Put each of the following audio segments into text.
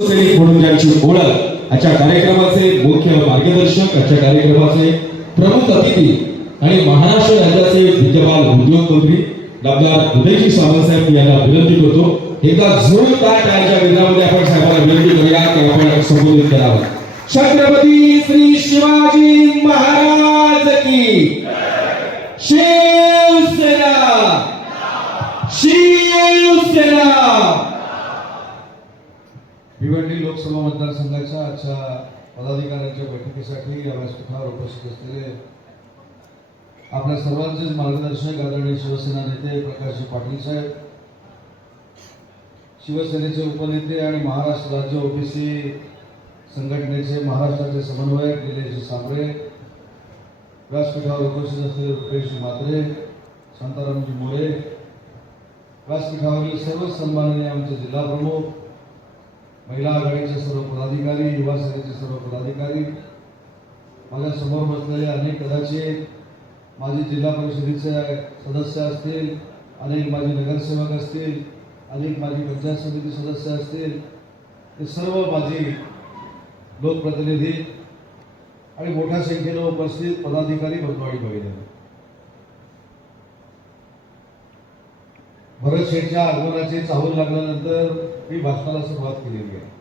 सैनिक म्हणून ज्यांची ओळख आजच्या कार्यक्रमाचे मुख्य मार्गदर्शक आजच्या कार्यक्रमाचे प्रमुख अतिथी आणि महाराष्ट्र राज्याचे विद्यमान उद्योग मंत्री डॉक्टर उदयजी सावंतसाहेब यांना विनंती करतो एकदा जोरदार टाळ्याच्या विधामध्ये आपण साहेबांना विनंती करूया की आपण संबोधित करावं छत्रपती श्री शिवाजी महाराज की शिवसेना! शिवसेना! भिवंडी लोकसभा मतदारसंघाच्या आजच्या पदाधिकाऱ्यांच्या बैठकीसाठी या व्यासपीठावर उपस्थित असलेले आपल्या सर्वांचेच मार्गदर्शक आदरणीय शिवसेना नेते प्रकाश पाटील साहेब शिवसेनेचे उपनेते आणि महाराष्ट्र राज्य ओबीसी संघटनेचे महाराष्ट्राचे समन्वयक निलेश सांबरे व्यासपीठावर उपस्थित असलेले रुपेश म्हात्रे शांतारामजी मोरे व्यासपीठावरील सर्व सन्माननीय आमचे जिल्हा प्रमुख महिला आघाडीचे सर्व पदाधिकारी युवा सेनेचे सर्व पदाधिकारी माझ्यासमोर बसलेले अनेक कदाचित माझे जिल्हा परिषदेचे सदस्य असतील अनेक माझे नगरसेवक असतील अनेक माझी पंचायत समिती सदस्य असतील ते सर्व माझी लोकप्रतिनिधी आणि मोठ्या संख्येनं उपस्थित पदाधिकारी बंधुवाडी बघितले. भरत शेठच्या आगमनाचे चाहूल लागल्यानंतर मी भाषणाला सुरुवात केलेली आहे.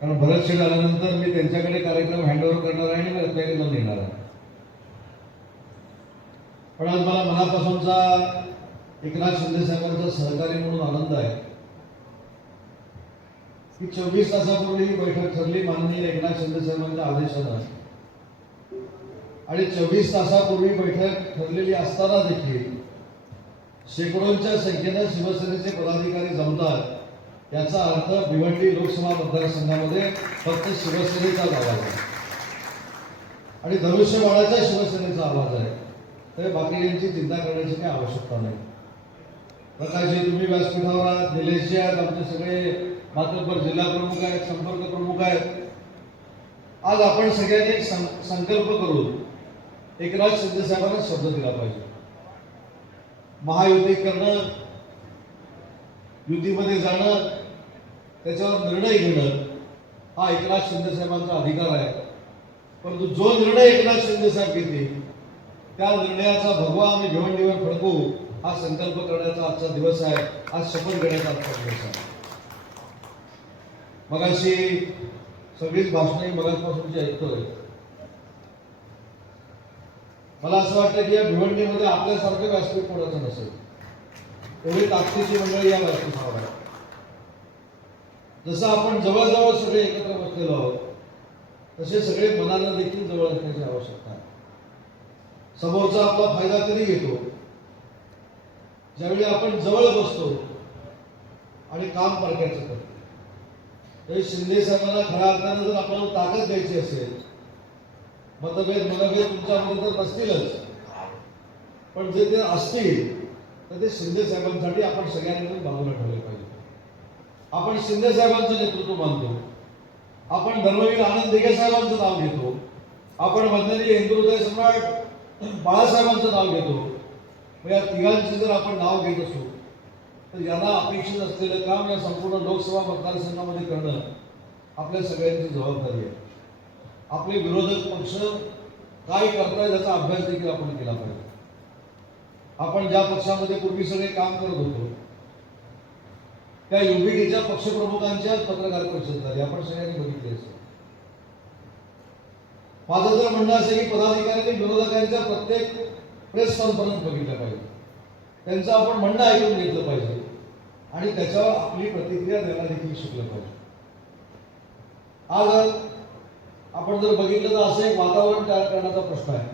कारण भरत शेठ आल्यानंतर मी त्यांच्याकडे कार्यक्रम हँडओव्हर करणार आहे आणि रत्नागिरीला नेणार आहे. पण आज मला मनापासूनचा एकनाथ शिंदे साहेबांचा सहकारी म्हणून आनंद आहे. की चोवीस तासापूर्वी ही बैठक ठरली माननीय एकनाथ शिंदे साहेबांच्या आदेशानं. आणि चोवीस तासापूर्वी बैठक ठरलेली असताना देखील शेकडोंच्या संख्येनं शिवसेनेचे पदाधिकारी जमतात. याचा अर्थ भिवंडी लोकसभा मतदारसंघामध्ये फक्त शिवसेनेचाच आवाज आहे. आणि धनुष्यबाणाच्या शिवसेनेचा आवाज आहे. तर बाकी यांची चिंता करण्याची काही आवश्यकता नाही. प्रकाशजी तुम्ही व्यासपीठावर आहात निलेशजी आहेत आमचे सगळे मातब्बर जिल्हा प्रमुख आहेत संपर्क प्रमुख आहेत. आज आपण सगळ्यांनी सं- संकल्प करून एकनाथ शिंदे साहेबांना शब्द दिला पाहिजे. महायुती करणं युतीमध्ये जाणं त्याच्यावर निर्णय घेणं हा एकनाथ शिंदे साहेबांचा अधिकार आहे. परंतु जो निर्णय एकनाथ शिंदे साहेब घेतील त्या निर्णयाचा भगवा आम्ही भिवंडीवर फडकू हा संकल्प करण्याचा आजचा दिवस आहे. आज शपथ घेण्याचा आजचा दिवस आहे. मगाशी सगळीच भाषणं मगासपासूनची ऐकतोय. मला असं वाटतं की या भिवंडीमध्ये आपल्यासारखं व्यासपीठ कोणाचं नसेल. एवढी ताकदीची मंडळी या व्यासपीठावर आहे. जसं आपण जवळजवळ सगळे एकत्र बसलेलो आहोत तसे सगळे मनाला देखील जवळ असण्याची आवश्यकता आहे. समोरचा आपला फायदा तरी घेतो. ज्यावेळी आपण जवळ बसतो आणि काम परक्याचं करतो. शिंदे साहेबांना खऱ्या अर्थानं जर आपल्याला ताकद द्यायची असेल मतभेद मनभेद तुमच्यामध्ये तर नसतीलच. पण जे ते असतील तर ते शिंदे साहेबांसाठी आपण सगळ्यांनी मिळून बाजूला ठेवले पाहिजे. आपण शिंदे साहेबांचं नेतृत्व मानतो. आपण धर्मवीर आनंद दिघे साहेबांचं नाव घेतो. आपण मधली हिंदुहृदय सम्राट बाळासाहेबांचं नाव घेतो. या तिघांचे जर आपण नाव घेत असू तर यांना अपेक्षित असलेलं काम या संपूर्ण लोकसभा मतदारसंघामध्ये करणं आपल्या सगळ्यांची जबाबदारी आहे. आपले विरोधक पक्ष काय करतायत याचा अभ्यास देखील आपण केला पाहिजे. आपण ज्या पक्षामध्ये पूर्वी सगळे काम करत होतो त्या युबीडीच्या पक्षप्रमुखांच्याच पत्रकार परिषद झाली. आपण सगळ्यांनी बघितले असेल. माझं जर म्हणणं असेल की पदाधिकाऱ्यांनी विरोधकांच्या प्रत्येक प्रेस कॉन्फरन्स बघितल्या पाहिजे. त्यांचं आपण म्हणणं ऐकून घेतलं पाहिजे. आणि त्याच्यावर आपली प्रतिक्रिया द्यायला देखील शिकलं पाहिजे. आज आपण जर बघितलं तर असं एक वातावरण तयार करण्याचा प्रश्न आहे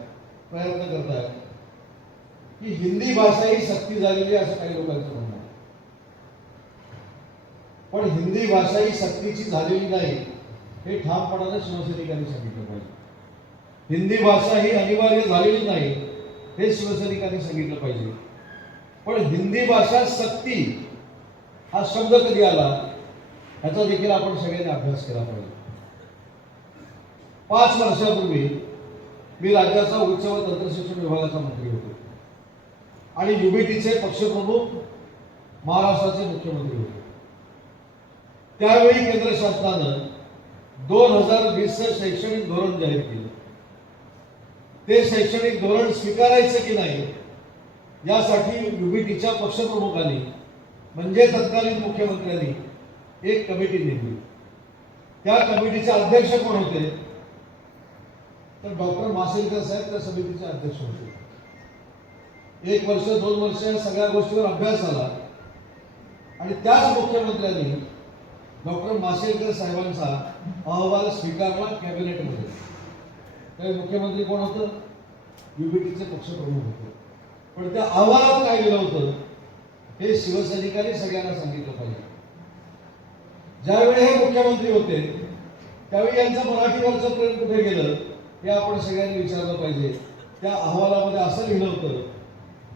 प्रयत्न करत आहे की हिंदी भाषा ही सक्ती झालेली आहे असं काही लोकांचं म्हणणं आहे. पण हिंदी भाषा ही सक्तीची झालेली नाही हे ठामपणाने शिवसैनिकांनी सांगितलं पाहिजे. हिंदी भाषा ही अनिवार्य झालेली नाही हे शिवसैनिकांनी सांगितलं पाहिजे. पण हिंदी भाषा सक्ती हा शब्द कधी आला ह्याचा देखील आपण सगळ्यांनी अभ्यास केला पाहिजे. पाच वर्षापूर्वी मी राज्याचा उच्च व तंत्रशिक्षण विभागाचा मंत्री होतो. आणि युबीटीचे पक्षप्रमुख महाराष्ट्राचे मुख्यमंत्री होते. त्यावेळी केंद्र शासनानं दोन हजार वीसचं शैक्षणिक धोरण जाहीर केलं. ते शैक्षणिक धोरण स्वीकारायचं की नाही यासाठी युबीटीच्या पक्षप्रमुखांनी म्हणजे तत्कालीन मुख्यमंत्र्यांनी एक कमिटी नेमली. त्या कमिटीचे अध्यक्ष कोण होते? तर डॉक्टर मासेलकर साहेब त्या समितीचे अध्यक्ष होते. एक वर्ष दोन वर्ष या सगळ्या गोष्टीवर अभ्यास झाला. आणि त्याच मुख्यमंत्र्यांनी डॉक्टर मासेलकर साहेबांचा अहवाल स्वीकारला कॅबिनेटमध्ये. त्यावेळी मुख्यमंत्री कोण होतं? युबीटीचे पक्षप्रमुख होते. पण त्या अहवालात काय लिहिलं होतं? हे शिवसैनिकांनी सगळ्यांना सांगितलं पाहिजे. ज्यावेळी हे मुख्यमंत्री होते त्यावेळी यांचं मराठीवरचं प्रेम कुठे गेलं? हे आपण सगळ्यांनी विचारलं पाहिजे. त्या अहवालामध्ये असं लिहिलं होतं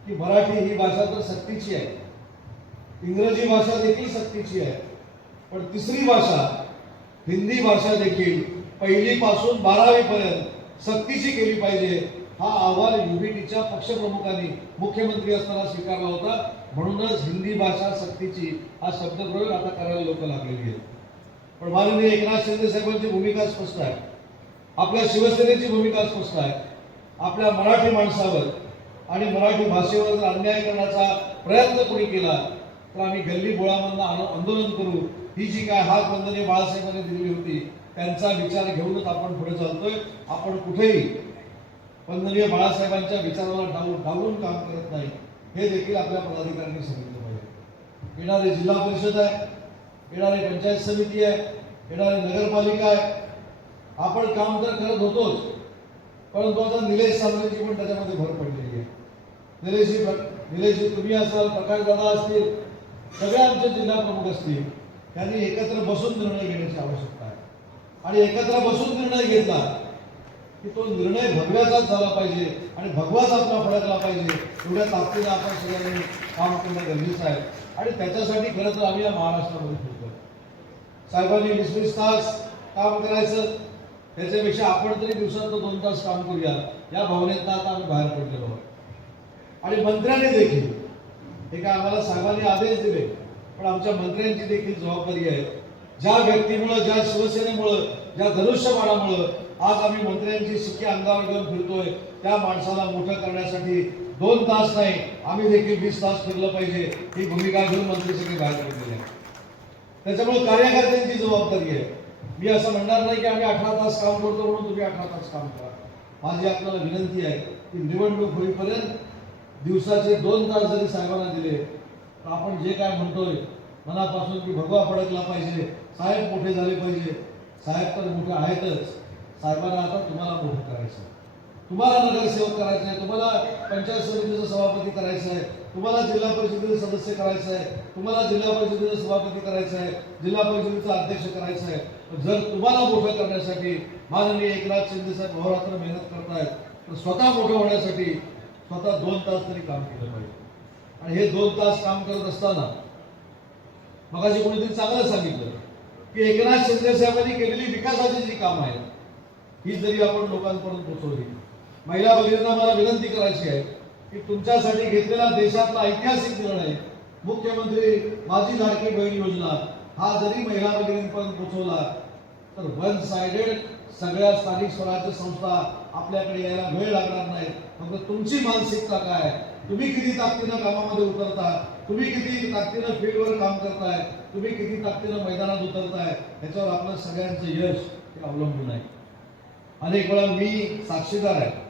की मराठी ही भाषा तर सक्तीची आहे. इंग्रजी भाषा देखील सक्तीची आहे. पण तिसरी भाषा हिंदी भाषा देखील पहिलीपासून बारावीपर्यंत सक्तीची केली पाहिजे. हा अहवाल युबीटीच्या पक्षप्रमुखांनी मुख्यमंत्री असताना स्वीकारला होता. म्हणूनच हिंदी भाषा सक्तीची हा शब्दप्रयोग आता करायला लोक लागलेली आहेत. पण माननीय एकनाथ शिंदे साहेबांची भूमिका स्पष्ट आहे. आपल्या शिवसेनेची भूमिका स्पष्ट आहे. आपल्या मराठी माणसावर आणि मराठी भाषेवर जर अन्याय करण्याचा प्रयत्न कोणी केला तर आम्ही गल्ली बोळामधनं आंदोलन करू. ही जी काय हात वंदनीय बाळासाहेबांनी दिलेली होती त्यांचा विचार घेऊनच आपण पुढे चालतोय. आपण कुठेही वंदनीय बाळासाहेबांच्या विचाराला डावून काम करत नाही. हे देखील आपल्या पदाधिकाऱ्यांनी सांगितलं पाहिजे. येणारे जिल्हा परिषद आहे येणारे पंचायत समिती आहे येणारे नगरपालिका आहे आपण काम तर करत होतोच. परंतु आता निलेश सामनेची पण त्याच्यामध्ये भर पडलेली आहे. निलेशजी निलेशजी तुम्ही असाल प्रकाश दादा असतील सगळे आमचे जिल्हा प्रमुख असतील त्यांनी एकत्र बसून निर्णय घेण्याची आवश्यकता आहे. आणि एकत्र बसून निर्णय घेतला की तो निर्णय भगव्याचाच झाला पाहिजे आणि भगवाच आपला फडकला पाहिजे. एवढ्या ताकदीने आपण सगळ्यांनी काम करणं गरजेचं आहे आणि त्याच्यासाठी खरं तर आम्ही या महाराष्ट्रामध्ये फिरतो साहेबांनी वीस वीस तास काम करायचं. त्याच्यापेक्षा आपण तरी दिवसात दोन तास काम करूया. या भावनेतनं आता आम्ही बाहेर पडलेलो आहोत. आणि मंत्र्यांनी देखील हे काय आम्हाला साहेबांनी आदेश दिले पण आमच्या मंत्र्यांची देखील जबाबदारी आहे. ज्या व्यक्तीमुळं ज्या शिवसेनेमुळं ज्या धनुष्यबाणामुळं आज आम्ही मंत्र्यांची शिक्के अंगावर घेऊन फिरतोय त्या माणसाला मोठं करण्यासाठी दोन तास नाही आम्ही देखील वीस तास फिरलं पाहिजे ही भूमिका घेऊन मंत्री सगळे बाहेर पडलेले आहे. त्याच्यामुळे कार्यकर्त्यांची जबाबदारी आहे. मी असं म्हणणार नाही की आम्ही अठरा तास काम करतो म्हणून तुम्ही अठरा तास काम करा. माझी आपल्याला विनंती आहे की निवडणूक होईपर्यंत दिवसाचे दोन तास जरी साहेबांना दिले तर आपण जे काय म्हणतोय मनापासून की भगवा फडकला पाहिजे साहेब मोठे झाले पाहिजे साहेब तर मोठे आहेतच. साहेबांना आता तुम्हाला मोठं करायचं आहे. तुम्हाला नगरसेवक करायचं आहे तुम्हाला पंचायत समितीचं सभापती करायचं आहे तुम्हाला जिल्हा परिषदेचे सदस्य करायचं आहे तुम्हाला जिल्हा परिषदेचं सभापती करायचं आहे जिल्हा परिषदेचा अध्यक्ष करायचं आहे. जर तुम्हाला मोठं करण्यासाठी माननीय एकनाथ शिंदे साहेब अहोरात्र मेहनत करतायत तर स्वतः मोठं होण्यासाठी स्वतः दोन तास तरी काम केलं पाहिजे. आणि हे दोन तास काम करत असताना मगाशी कोणीतरी चांगलं सांगितलं की एकनाथ शिंदे साहेबांनी केलेली विकासाची जी कामं आहेत ही जरी आपण लोकांपर्यंत पोहोचवली महिला भगिनींना मला विनंती करायची आहे की तुमच्यासाठी घेतलेला देशातला ऐतिहासिक निर्णय मुख्यमंत्री माझी लाडकी बहीण योजना हा जरी महिला भगिनींपर्यंत पोहोचवला तर वन सायडेड सगळ्या स्थानिक स्वराज्य संस्था आपल्याकडे यायला वेळ लागणार नाही. फक्त तुमची मानसिकता काय? तुम्ही किती ताकदीनं कामामध्ये उतरता तुम्ही किती ताकदीनं फील्डवर काम करताय? तुम्ही किती ताकदीनं मैदानात उतरताय? याच्यावर आपलं सगळ्यांचं यश हे अवलंबून आहे. अनेक वेळा मी साक्षीदार आहे.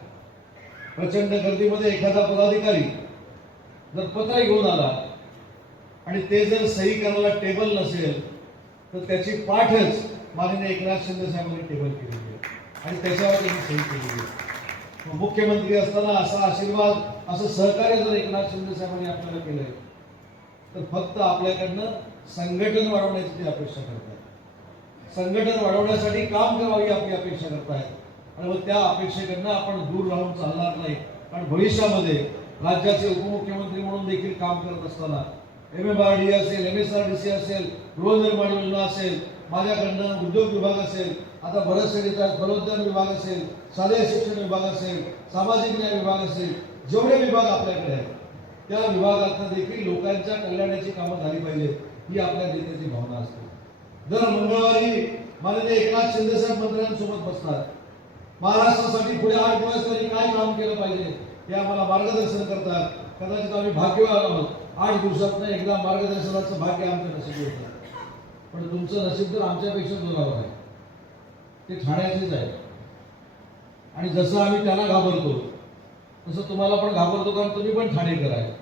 प्रचंड गर्दीमध्ये एखादा पदाधिकारी जर पत्र घेऊन आला आणि ते जर सही करायला टेबल नसेल तर त्याची पाठच माननीय एकनाथ शिंदे साहेबांनी टेबल केलेली आहे. आणि त्याच्यावर त्यांनी सही केलेली आहे. मुख्यमंत्री असताना असा आशीर्वाद असं सहकार्य जर एकनाथ शिंदे साहेबांनी आपल्याला केलंय तर फक्त आपल्याकडनं संघटन वाढवण्याची ते अपेक्षा करतात. संघटन वाढवण्यासाठी काम करावी आपली अपेक्षा करतायत. आणि मग त्या अपेक्षेकडनं आपण दूर राहून चालणार नाही. कारण भविष्यामध्ये राज्याचे उपमुख्यमंत्री म्हणून देखील काम करत असताना एम एम आर डी असेल M S R D C असेल गृहनिर्माण योजना असेल माझ्याकडनं उद्योग विभाग असेल आता बरेचसे येतात बलोद्यान विभाग असेल शालेय शिक्षण विभाग असेल सामाजिक न्याय विभाग असेल जेवढे विभाग आपल्याकडे आहेत त्या विभागातनं देखील लोकांच्या कल्याणाची कामं झाली पाहिजेत ही आपल्या नेत्याची भावना असते. दर मंगळवारी माननीय एकनाथ शिंदे साहेब मंत्र्यांसोबत बसतात. महाराष्ट्रासाठी पुढे आठ दिवस त्यांनी काय काम केलं पाहिजे हे आम्हाला मार्गदर्शन करतात. कदाचित आम्ही भाग्यवान आहोत. आठ दिवसात एकदा मार्गदर्शनाचं भाग्य आमच्या नशीब होतं. पण तुमचं नशीब तर आमच्यापेक्षा दुरावर आहे. ते ठाण्याचेच आहे. आणि जसं आम्ही त्यांना घाबरतो तसं तुम्हाला पण घाबरतो कारण तुम्ही पण ठाणेकर आहे.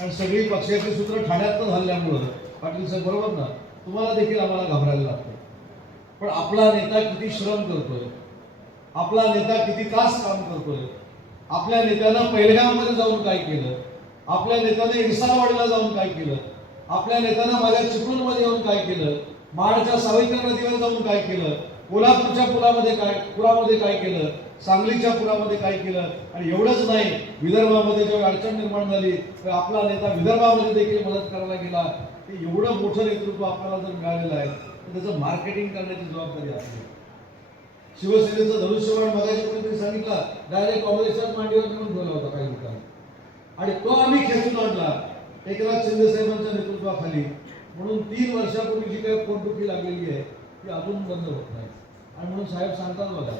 आणि सगळी पक्षाची सूत्र ठाण्यातच हल्ल्यामुळं पाटील साहेब बरोबर ना? तुम्हाला देखील आम्हाला घाबरायला लागतं. पण आपला नेता किती श्रम करतोय आपला नेता किती तास काम करतोय? आपल्या नेत्यानं पहिलगाममध्ये जाऊन काय केलं? आपल्या नेत्याने इरसालवाडीला जाऊन काय केलं? आपल्या नेत्यानं माझ्या चिपळूणमध्ये येऊन काय केलं? महाडच्या सावित्री नदीवर जाऊन काय केलं? कोल्हापूरच्या पुरामध्ये काय पुरामध्ये काय केलं? सांगलीच्या पुरामध्ये काय केलं? आणि एवढंच नाही विदर्भामध्ये जेव्हा अडचण निर्माण झाली तर आपला नेता विदर्भामध्ये देखील मदत करायला गेला. हे एवढं मोठं नेतृत्व आपल्याला जर मिळालेलं आहे तर त्याचं मार्केटिंग करण्याची जबाबदारी असते शिवसेनेचं धनुष्यबाण बघायचं कोणीतरी सांगितला डायरेक्ट काँग्रेसच्याच मांडीवर म्हणून ठेवला होता काही लोकांनी. आणि तो आम्ही खेचून आणला. एकनाथ शिंदे साहेबांच्या नेतृत्वाखाली. म्हणून तीन वर्षापूर्वी जी काही पोटदुखी लागलेली आहे ती अजून बंद होत नाही. आणि म्हणून साहेब सांगतात बघा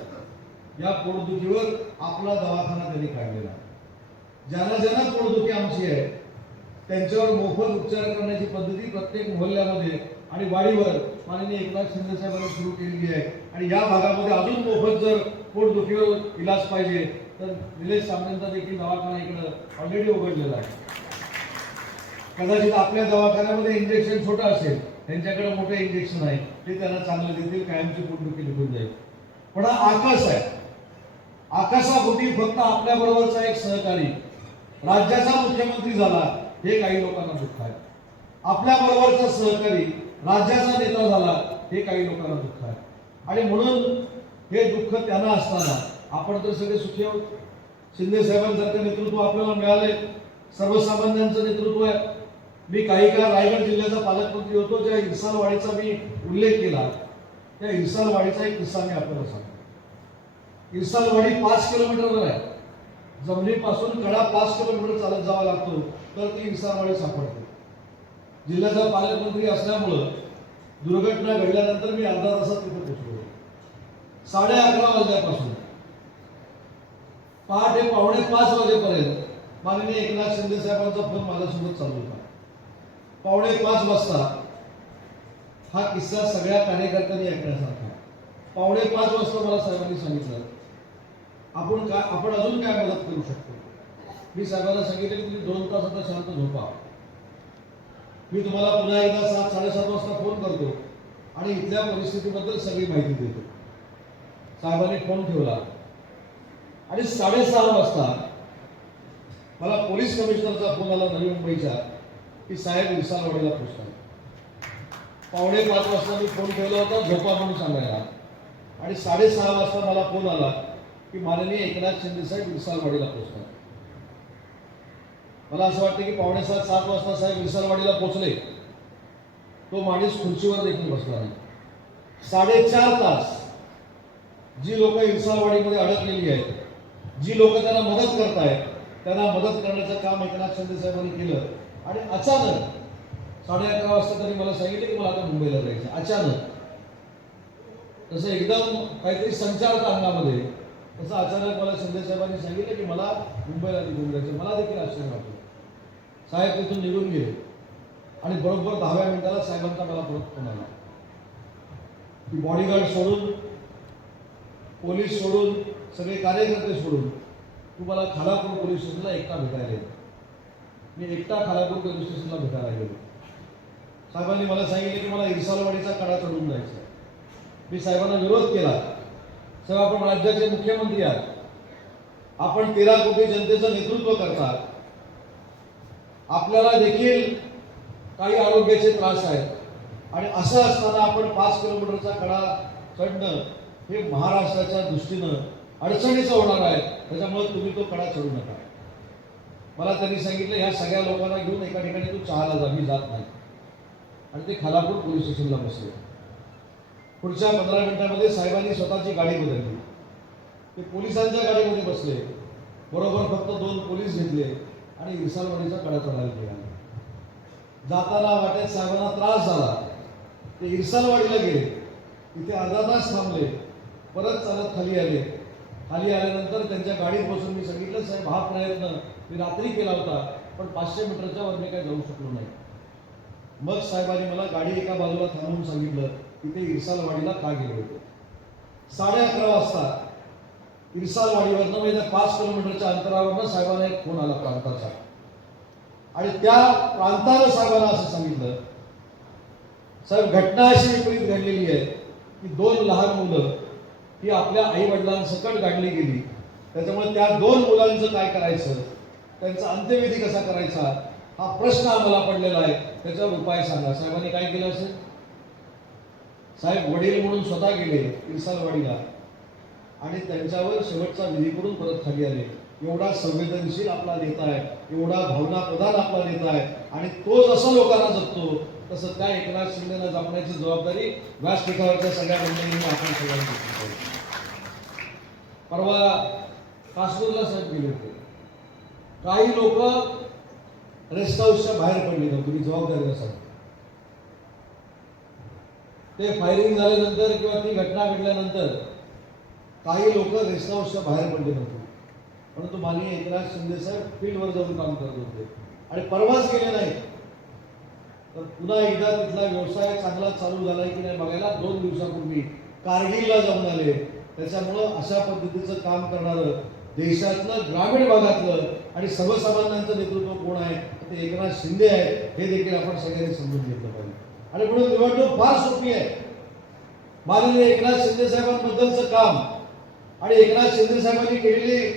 या पोटदुखीवर आपला दवाखाना त्यांनी काढलेला. ज्यांना ज्यांना पोटदुखी आमची आहे त्यांच्यावर मोफत उपचार करण्याची पद्धती प्रत्येक मोहल्ल्यामध्ये आणि वाडीवर माननीय एकनाथ शिंदे साहेबांनी सुरू केलेली आहे. आणि या भागामध्ये अजून मोफत जर पोटदुखीवर इलाज पाहिजे तर निलेश सामंतांचा देखील दवाखाना इकडं ऑलरेडी उघडलेला आहे. कदाचित आपल्या दवाखान्यामध्ये इंजेक्शन छोटं असेल त्यांच्याकडे मोठं इंजेक्शन आहे ते त्यांना चांगलं देतील कायमची पोटदुखी निघून जाईल. पण हा आकाश आहे. आकाशाभोवती फक्त आपल्या बरोबरचा एक सहकारी राज्याचा मुख्यमंत्री झाला हे काही लोकांना दुःख आहे. आपल्या बरोबरचा सहकारी राज्याचा नेता झाला हे काही लोकांना दुःख आहे. आणि म्हणून हे दुःख त्यांना असताना आपण तर सगळे सुखी आहोत. शिंदे साहेबांसारखं नेतृत्व आपल्याला मिळाले सर्वसामान्यांचं नेतृत्व आहे. मी काही काळ रायगड जिल्ह्याचा पालकमंत्री होतो ज्या इरसालवाडीचा मी उल्लेख केला. त्या इरसालवाडीचा एक किस्सा मी आपल्याला सांगतो. इरसालवाडी पाच किलोमीटरवर आहे. जमिनीपासून कडा पाच किलोमीटर चालत जावा लागतो तर ती इरसालवाडी सापडते. जिल्ह्याचा पालकमंत्री असल्यामुळं दुर्घटना घडल्यानंतर मी अर्धा तासात तिथे पोहोचलो. साडे अकरा वाजल्यापासून. पहाटे पावणे पाच वाजेपर्यंत माननीय एकनाथ शिंदे साहेबांचा फोन माझ्यासोबत चालू होता. पावणे पाच वाजता हा किस्सा सगळ्या कार्यकर्त्यांनी ऐकण्यासारखा. पावणे पाच वाजता मला साहेबांनी सांगितलं आपण काय आपण अजून काय मदत करू शकतो? मी साहेबांना सांगितलं की तुम्ही दोन तास आता शांत झोपा. मी तुम्हाला पुन्हा एकदा सात साडेसात वाजता फोन करतो आणि इथल्या परिस्थितीबद्दल सगळी माहिती देतो. साहेबांनी फोन ठेवला. आणि साडेसहा वाजता मला पोलीस कमिशनरचा फोन आला नवी मुंबईचा. की साहेब विसालवाडीला पोहोचतात. पावणे पाच वाजता मी फोन ठेवला होता झोपा म्हणून सांगायला. आणि साडेसहा वाजता मला फोन आला की माननीय एकनाथ शिंदे साहेब विसालवाडीला पोहोचतात. मला असं वाटतं की पावणे सात सात वाजता साहेब विसालवाडीला पोहोचले. तो माणूस खुर्चीवर देखील बसला नाही साडेचार तास जी लोक इरसालवाडीमध्ये अडकलेली आहेत जी लोक त्यांना मदत करतायत त्यांना मदत करण्याचं काम एकनाथ शिंदे साहेबांनी केलं आणि अचानक साडे अकरा वाजता त्यांनी मला सांगितलं की मला आता मुंबईला जायचं अचानक. तसं एकदम काहीतरी संचार अंगामध्ये तसं अचानक मला शिंदे साहेबांनी सांगितलं की मला मुंबईला निघून जायचं मला देखील आश्चर्य वाटलं. साहेब तिथून निघून गेले. आणि बरोबर दहाव्या मिनिटाला साहेबांचा मला परत फोन आला. की बॉडीगार्ड सोडून पोलीस सोडून सगळे कार्यकर्ते सोडून तू मला खालापूर पोलीस स्टेशनला एकटा भेटायला ये. मी एकटा खालापूर पोलीस स्टेशनला भेटायला गेलो. साहेबांनी मला सांगितलं की मला इरसालवाडीचा कडा चढून जायचा मी साहेबांना विरोध केला. साहेब आपण राज्याचे मुख्यमंत्री आहात. आपण तेरा कोटी जनतेचं नेतृत्व करतात. आपल्याला देखील काही आरोग्याचे त्रास आहेत. आणि असं असताना आपण पाच किलोमीटरचा कडा चढणं हे महाराष्ट्राच्या दृष्टीनं अडचणीचं होणार आहे. त्याच्यामुळे तुम्ही तो कडा चढू नका. मला त्यांनी सांगितलं ह्या सगळ्या लोकांना घेऊन एका ठिकाणी तू चहाला जा मी जात नाही. आणि ते खालापूर पोलीस स्टेशनला बसले. पुढच्या पंधरा मिनिटामध्ये साहेबांनी स्वतःची गाडी बदलली. ते पोलिसांच्या गाडीमध्ये बसले. बरोबर फक्त दोन पोलीस घेतले. आणि इरसालवाडीचा कडा चढायला निघाले जाताना वाटेत साहेबांना त्रास झाला. ते इरसालवाडीला गेले. तिथे अर्धा तास थांबले. परत चालत खाली आले. खाली आल्यानंतर त्यांच्या गाडीत बसून मी सांगितलं साहेब हा प्रयत्न मी रात्री केला होता पण पाचशे मीटरच्या वर मी काही जाऊ शकलो नाही. मग साहेबांनी मला गाडी एका बाजूला थांबवून सांगितलं की ते इरसालवाडीला का गेले होते? साडे अकरा वाजता इरसालवाडीवरनं म्हणजे पाच किलोमीटरच्या अंतरावरनं साहेबांना एक फोन आला प्रांताचा आणि त्या प्रांतानं साहेबांना असं सांगितलं साहेब घटना अशी विपरीत घडलेली आहे की दोन लहान मुलं ही आपल्या आई वडिलांसकट गाडली गेली. त्याच्यामुळे त्या दोन मुलांचं काय करायचं? त्यांचा अंत्यविधी कसा करायचा? हा प्रश्न आम्हाला पडलेला आहे. त्याच्यावर उपाय सांगा. साहेबांनी काय केलं असेल? साहेब वडील म्हणून स्वतः गेले इरसालवाडीला आणि त्यांच्यावर शेवटचा विधी करून परत खाली आले. एवढा संवेदनशील आपला नेता आहे. एवढा भावना प्रधान आपला नेता आहे. आणि तो जसं लोकांना जपतो. तसं त्या एकनाथ शिंदेना जपण्याची जबाबदारी व्यासपीठावरच्या सगळ्या मंडळींनी आपण सगळ्यांनी घेतली पाहिजे. परवा काश्मीरला साहेब गेले होते. काही लोक रेस्ट हाऊसच्या बाहेर पडले नव्हते जबाबदारी असा ते फायरिंग झाल्यानंतर किंवा ती घटना घडल्यानंतर काही लोक रेस्ट हाऊसच्या बाहेर पडले नव्हते. परंतु माननीय एकनाथ शिंदे साहेब फील्डवर जाऊन काम करत होते. आणि परवाच गेले नाही तर पुन्हा एकदा तिथला व्यवसाय चांगला चालू झालाय की नाही बघायला दोन दिवसापूर्वी कारगिलला जाऊन आले. त्याच्यामुळं अशा पद्धतीचं काम करणारं देशातलं ग्रामीण भागातलं आणि सर्वसामान्यांचं नेतृत्व कोण आहे? ते एकनाथ शिंदे आहे हे देखील आपण सगळ्यांनी समजून घेतलं पाहिजे. आणि म्हणून निवडणूक फार सोपी आहे. माननीय एकनाथ शिंदे साहेबांबद्दलचं काम आणि एकनाथ शिंदे साहेबांनी केलेली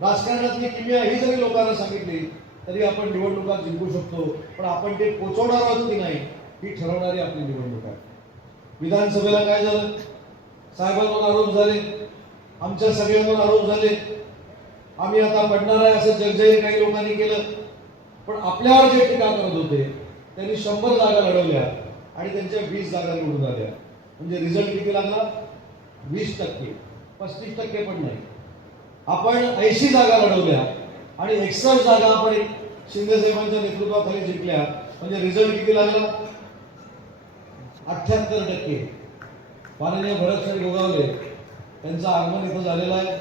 राजकारणातली किमया ही जरी लोकांना सांगितली तरी आपण निवडणुका जिंकू शकतो. पण आपण ते पोचवणार आहोत की नाही ही ठरवणारी आपली निवडणूक आहे. विधानसभेला काय झालं? साहेबांवर आरोप झाले. आमच्या सगळ्यांवर आरोप झाले. आम्ही आता पडणार आहे असं जगजाहीर काही लोकांनी केलं. पण आपल्यावर जे टीका करत होते त्यांनी शंभर जागा लढवल्या आणि त्यांच्या वीस जागा निवडून आल्या. म्हणजे रिझल्ट किती लागला? वीस टक्के. पस्तीस टक्के पण नाही. आपण ऐंशी जागा लढवल्या आणि एकसष्ट जागा आपण शिंदे साहेबांच्या नेतृत्वाखाली जिंकल्या. म्हणजे रिझल्ट किती लागला? अठ्याहत्तर टक्के. माननीय भरत साहेब गोगावले त्यांचा आगमन इथं झालेला आहे.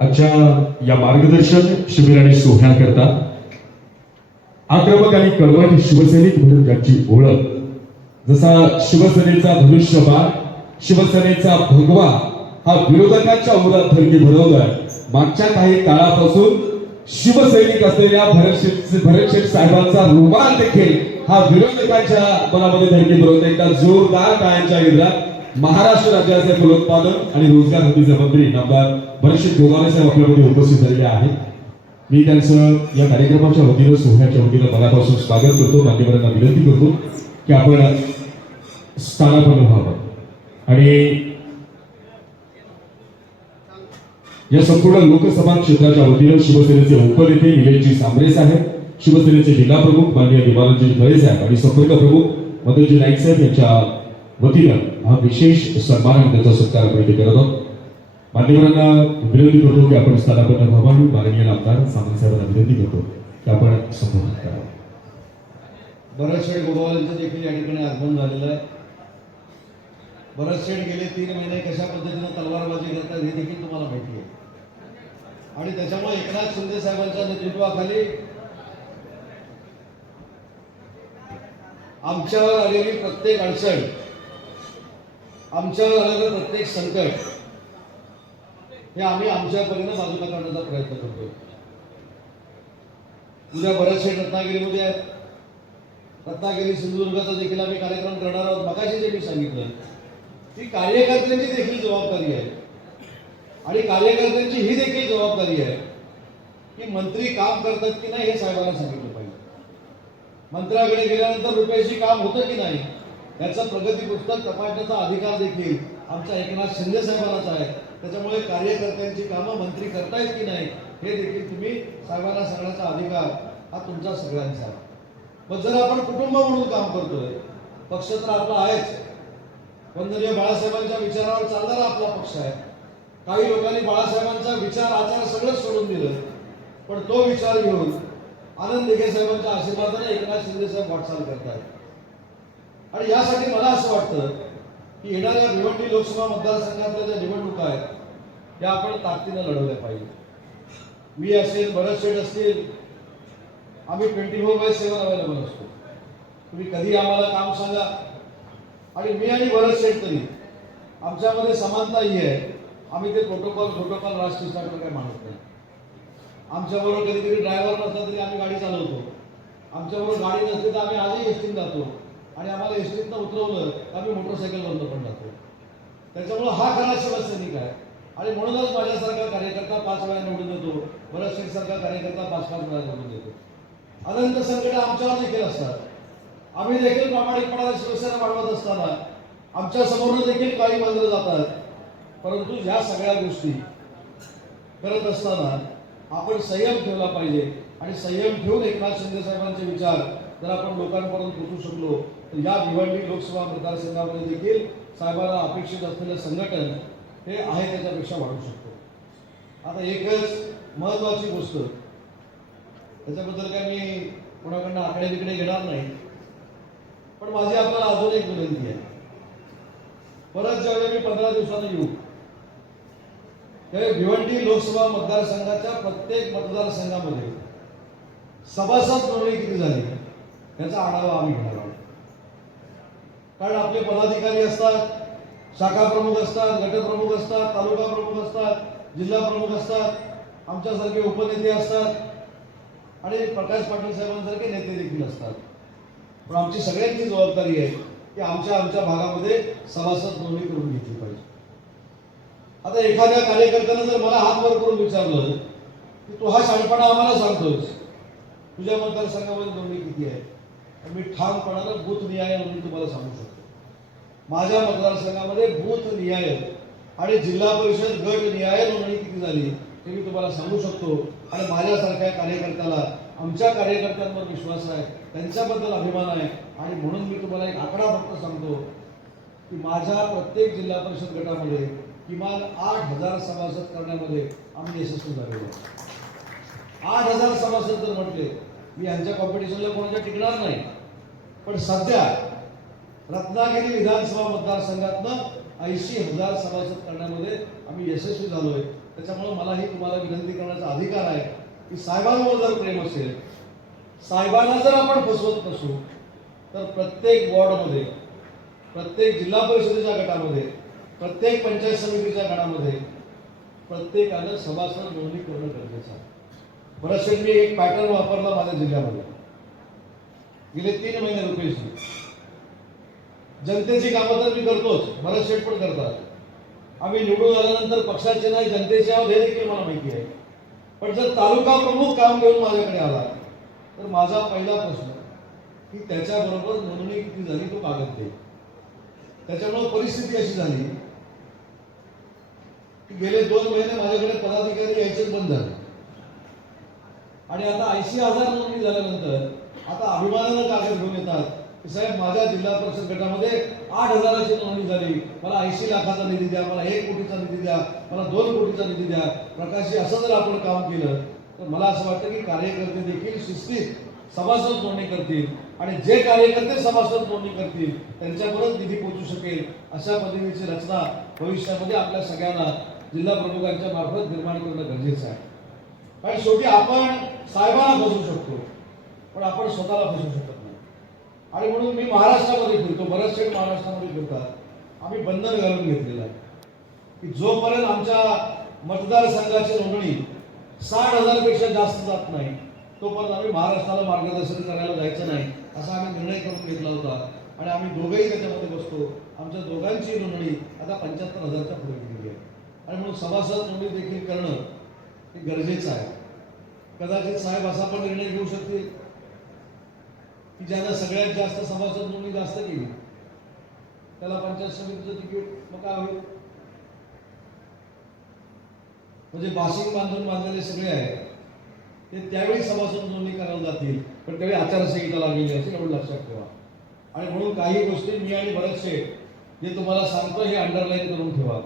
आजच्या या मार्गदर्शन शिबिर आणि सोहळ्याकरता आक्रमक आणि कळवट शिवसैनिक म्हणून त्यांची ओळख. जसा शिवसेनेचा धनुष्यबाण शिवसेनेचा भगवा हा विरोधकांच्या उरात धडकी भरवलाय. मागच्या काही काळापासून शिवसैनिक असलेल्या भरतशेठ भरतशेठ साहेबांचा रुमाल देखील हा विरोधकांच्या मनामध्ये धडकी भरवत एकदा जोरदार टाळ्यांच्या विरोधात महाराष्ट्र राज्याचे फलोत्पादन आणि रोजगार हमीचे मंत्री नामदार भरतशेठ गोगावे साहेब आपल्यामध्ये उपस्थित झालेले आहेत. मी त्यांचं या कार्यक्रमाच्या वतीनं सोहळ्याच्या वतीनं मनापासून स्वागत करतो मान्यवरांना विनंती करतो की आपण स्थानापन्न व्हावं. आणि या संपूर्ण लोकसभा क्षेत्राच्या वतीनं शिवसेनेचे उपनेते निलेशजी सांबरे साहेब शिवसेनेचे जिल्हा प्रमुख माननीय देवानंदजी खळे साहेब आणि संपर्क प्रमुख मदनजी नाईक साहेब यांच्या वतीनं हा विशेष सन्मान आणि त्याचा सत्कार आपण इथे करत आहोत. मान्यवरांना विनंती करतो की आपण स्थानापन्न व्हावं आणि माननीय आमदार सामंत साहेबांना विनंती करतो की आपण संबोधित करावं भरतशेठ गोगावालांचं देखील या ठिकाणी आगमन झालेलं आहे. भरतशेठ गेले तीन महिने कशा पद्धतीनं तलवारबाजी करतात हे देखील तुम्हाला माहिती आहे. आणि त्याच्यामुळे एकनाथ शिंदे साहेबांच्या नेतृत्वाखाली आमच्यावर आलेली प्रत्येक अडचण आमच्यावर आलेलं प्रत्येक संकट हे आम्ही आमच्या परीनं बाजूला काढण्याचा प्रयत्न करतोय. उद्या बरेचसे रत्नागिरीमध्ये आहेत. रत्नागिरी सिंधुदुर्गाचा देखील आम्ही कार्यक्रम करणार आहोत. मगाशी जे मी सांगितलं. ती कार्यकर्त्यांची देखील जबाबदारी आहे. आणि कार्यकर्त्यांची ही देखील जबाबदारी आहे की मंत्री काम करतात की नाही हे साहेबांना सांगितलं पाहिजे. मंत्र्याकडे गेल्यानंतर रुपयाशी काम होतं की नाही याचं प्रगती पुस्तक तपासण्याचा अधिकार देखील आमच्या एकनाथ शिंदे साहेबांनाच आहे. त्याच्यामुळे कार्यकर्त्यांची कामं मंत्री करतायत की नाही हे देखील तुम्ही साहेबांना सांगण्याचा अधिकार हा तुमचा सगळ्यांचा मग जर आपण कुटुंब म्हणून काम करतोय पक्ष तर आपला आहेच. वंदनीय बाळासाहेबांच्या विचारावर चालणारा आपला पक्ष आहे. काही लोकांनी बाळासाहेबांचा विचार आचार सगळं सोडून दिलं. पण तो विचार घेऊन आनंद दिघे साहेबांच्या आशीर्वादाने एकनाथ शिंदे साहेब वाटचाल करतात आणि यासाठी मला असं वाटतं की येणाऱ्या भिवंडी लोकसभा मतदारसंघातल्या ज्या निवडणुका आहेत त्या आपण ताकदीनं लढवल्या पाहिजे. मी असेल भरत शेठ असतील आम्ही twenty four by seven available असतो. तुम्ही कधी आम्हाला काम सांगा. आणि मी आणि भरत शेठ तरी आमच्यामध्ये समानता ही आहे. आम्ही ते प्रोटोकॉल प्रोटोकॉल राष्ट्रीयसाठी काही मानत नाही. आमच्याबरोबर कधी कधी ड्रायव्हर नसला तरी आम्ही गाडी चालवतो. आमच्याबरोबर गाडी नसली तर आम्ही आजही एसटीन जातो. आणि आम्हाला एसटीतनं उतरवलं आम्ही मोटरसायकल बंद पण जातो त्याच्यामुळं हा खरा शिवसैनिक आहे. आणि म्हणूनच माझ्यासारखा कार्यकर्ता पाच वेळा निवडून येतो. भरत शेठ सारखा कार्यकर्ता पाच पाच वेळा निवडून येतो. अनंत संकट आमच्यावर देखील असतात. आम्ही देखील प्रामाणिकपणाला शिवसेना वाढवत असताना आमच्यासमोर देखील काही बंधनं जातात परंतु ह्या सगळ्या गोष्टी करत असताना आपण संयम ठेवला पाहिजे. आणि संयम ठेवून एकनाथ शिंदे साहेबांचे विचार जर आपण लोकांपर्यंत पोहोचू शकलो तर या भिवंडी लोकसभा मतदारसंघामध्ये देखील साहेबांना अपेक्षित असलेलं संघटन हे आहे त्याच्यापेक्षा वाढू शकतो. आता एकच महत्वाची गोष्ट त्याच्याबद्दल काय मी कोणाकडनं आकडे बिकडे घेणार नाही पण माझी आपल्याला अजून एक विनंती आहे. परत ज्यावेळी मी पंधरा दिवसांनी येऊ त्यावेळी भिवंडी लोकसभा मतदारसंघाच्या प्रत्येक मतदारसंघामध्ये सभासद नोंदणी किती झाली? याचा आढावा आम्ही घेणार आहोत. कारण आपले पदाधिकारी असतात शाखा प्रमुख असतात गटप्रमुख असतात तालुका प्रमुख असतात जिल्हा प्रमुख असतात आमच्यासारखे उपनेते असतात आणि प्रकाश पाटील साहेबांसारखे नेते देखील असतात. पण आमची सगळ्यांची जबाबदारी आहे की आमच्या आमच्या भागामध्ये सभासद नोंदणी करून घेतली पाहिजे. आता एखाद्या कार्यकर्त्यानं जर मला हात वर करून विचारलं की तू हा शाणपणा आम्हाला सांगतोस तुझ्या मतदारसंघामध्ये नोंदणी किती आहे? मी ठामपणानं बूथ निहाय म्हणून तुम्हाला सांगू शकतो. माझ्या मतदारसंघामध्ये बूथ निहाय आणि जिल्हा परिषद गट निहाय नोंदणी किती झाली ते मी तुम्हाला सांगू शकतो. आणि माझ्यासारख्या कार्यकर्त्याला आमच्या कार्यकर्त्यांवर विश्वास आहे त्यांच्याबद्दल अभिमान आहे. आणि म्हणून मी तुम्हाला एक आकडा फक्त सांगतो की माझ्या प्रत्येक जिल्हा परिषद गटामध्ये किमान आठ हजार सभासद करण्यामध्ये आम्ही यशस्वी झालेलो आठ हजार सभासद जर म्हटले मी यांच्या कॉम्पिटिशनला कोणाच्या टिकणार नाही. पण सध्या रत्नागिरी विधानसभा मतदारसंघातनं ऐंशी हजार सभासद करण्यामध्ये आम्ही यशस्वी झालोय. त्याच्यामुळे मलाही तुम्हाला विनंती करण्याचा अधिकार आहे की साहेबांवर जर प्रेम असेल साहेबांना जर आपण फसवत नसू तर प्रत्येक वॉर्डमध्ये प्रत्येक जिल्हा परिषदेच्या गटामध्ये प्रत्येक पंचायत समितीच्या गटामध्ये प्रत्येकानं सभासद नोंदणी करणं गरजेचं आहे. बरंचसे मी एक पॅटर्न वापरला माझ्या जिल्ह्यामध्ये गेले तीन महिने रुपयेची जनतेची कामं तर मी करतोच बरेच शेट पण करतात. आम्ही निवडून आल्यानंतर पक्षाचे नाही जनतेचे आहोत हे देखील मला माहिती आहे. पण जर तालुका प्रमुख काम घेऊन माझ्याकडे आला तर माझा पहिला प्रश्न की त्याच्याबरोबर नोंदणी किती झाली तो कागद दे. त्याच्यामुळे परिस्थिती अशी झाली की गेले दोन महिने माझ्याकडे पदाधिकारी यायचे बंद झाले. आणि आता ऐंशी हजार नोंदणी झाल्यानंतर आता अभिमानानं कागद घेऊन येतात. की साहेब माझ्या जिल्हा परिषद गटामध्ये आठ हजाराची नोंदणी झाली. मला ऐंशी लाखाचा निधी द्या मला एक कोटीचा निधी द्या मला दोन कोटीचा निधी द्या. प्रकाशी असं जर आपण काम केलं तर मला असं वाटतं की कार्यकर्ते देखील शिस्तीत सभासद नोंदणी करतील. आणि जे कार्यकर्ते सभासद नोंदणी करतील त्यांच्यावरच निधी पोहोचू शकेल अशा पद्धतीची रचना भविष्यामध्ये आपल्या सगळ्यांना जिल्हा प्रमुखांच्या मार्फत निर्माण करणं गरजेचं आहे. कारण शेवटी आपण साहेबांना फसवू शकतो पण आपण स्वतःला फसवू शकत नाही. आणि म्हणून मी महाराष्ट्रामध्ये फिरतो बरेचसे महाराष्ट्रामध्ये फिरतात. आम्ही बंधन घालून घेतलेलं आहे. की जोपर्यंत आमच्या मतदारसंघाची नोंदणी साठ हजारपेक्षा जास्त जात नाही तोपर्यंत आम्ही महाराष्ट्राला मार्गदर्शन करायला जायचं नाही असा आम्ही निर्णय करून घेतला होता. आणि आम्ही दोघंही त्याच्यामध्ये बसतो. आमच्या दोघांची नोंदणी आता पंच्याहत्तर हजारच्या पुढे गेली आहे. आणि म्हणून सभासद नोंदणी देखील करणं हे गरजेचं आहे. कदाचित साहेब असा पण निर्णय घेऊ शकतील की ज्यानं सगळ्यात जास्त सभासद नोंदणी जास्त केली त्याला पंचायत समितीचं तिकीट मग काय होईल? म्हणजे बाशिंग बांधून बांधलेले सगळे आहेत ते त्यावेळी सभासद नोंदणी करायला जातील पण त्यावेळी आचारसंहिता लागलेली असेल एवढं लक्षात ठेवा. आणि म्हणून काही गोष्टी मी आणि बरेचसे जे तुम्हाला सांगतो हे अंडरलाईन करून ठेवा.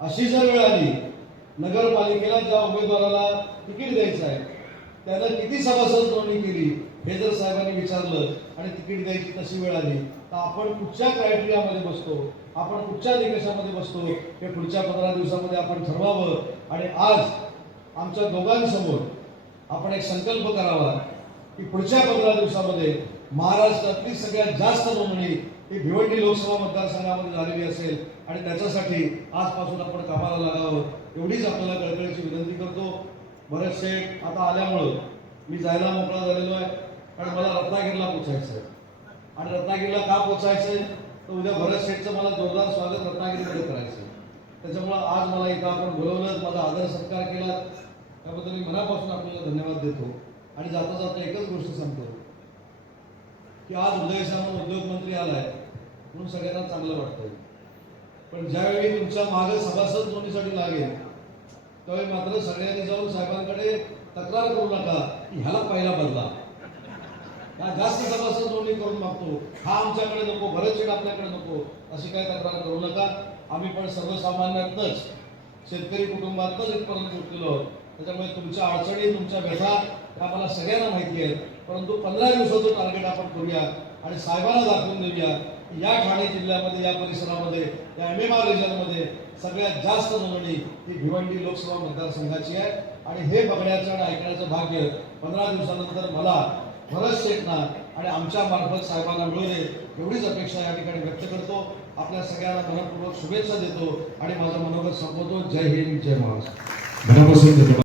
अशी जर वेळ आली नगरपालिकेला ज्या उमेदवाराला तिकीट द्यायचं आहे त्यानं किती सभासद नोंदणी केली हे जर साहेबांनी विचारलं आणि तिकीट द्यायची तशी वेळ आली तर आपण कुठच्या क्रायटेरियामध्ये बसतो? आपण कुठच्या निकषामध्ये बसतो? हे पुढच्या पंधरा दिवसामध्ये आपण ठरवावं. आणि आज आमच्या दोघांसमोर आपण एक संकल्प करावा की पुढच्या पंधरा दिवसामध्ये महाराष्ट्रातली सगळ्यात जास्त नोंदणी ही भिवंडी लोकसभा मतदारसंघामध्ये झालेली असेल आणि त्याच्यासाठी आजपासून आपण कामाला लागावं. एवढीच आपल्याला कळकळीची विनंती करतो. भरत शेठ आता आल्यामुळं मी जायला मोकळा झालेलो आहे. कारण मला रत्नागिरीला पोचायचं आहे आणि रत्नागिरीला का पोचायचं आहे तर उद्या भरत शेठचं मला जोरदार स्वागत रत्नागिरीमध्ये करायचं आहे त्याच्यामुळं आज मला इथं आपण बोलवलं माझा आदर सत्कार केला. त्याबद्दल मी मनापासून आपल्याला धन्यवाद देतो. आणि जाता जाता एकच गोष्ट सांगतो. की आज उदय उद्योगमंत्री उद्योग मंत्री आलाय म्हणून सगळ्यांना चांगलं वाटतंय. पण ज्यावेळी तुमच्या मागे सभासद नोंदणीसाठी लागेल त्यावेळी मात्र सगळ्यांनी जाऊन साहेबांकडे तक्रार करू नका. की ह्याला पहिला बदला. हा जास्त सभासद नोंदणी करून मागतो. हा आमच्याकडे नको बरेच वेळ आपल्याकडे नको अशी काय तक्रार करू नका. आम्ही पण सर्वसामान्यातच शेतकरी कुटुंबातच इथपर्यंत पोहोचलेलो आहोत. त्याच्यामुळे तुमच्या अडचणी तुमच्या व्यथा ह्या मला सगळ्यांना माहिती आहेत. परंतु पंधरा दिवसाचं टार्गेट आपण करूया आणि साहेबांना दाखवून देऊया या ठाणे जिल्ह्यामध्ये या परिसरामध्ये या एम एम आर रिजनमध्ये सगळ्यात जास्त नोंदणी ही भिवंडी लोकसभा मतदारसंघाची आहे. आणि हे बघण्याचं आणि ऐकण्याचं भाग्य पंधरा दिवसानंतर मला भरत शेठना आणि आमच्या मार्फत साहेबांना मिळू दे एवढीच अपेक्षा या ठिकाणी व्यक्त करतो. आपल्या सगळ्यांना मनपूर्वक शुभेच्छा देतो आणि माझा मनोगत संपवतो. जय हिंद जय महाराष्ट्र.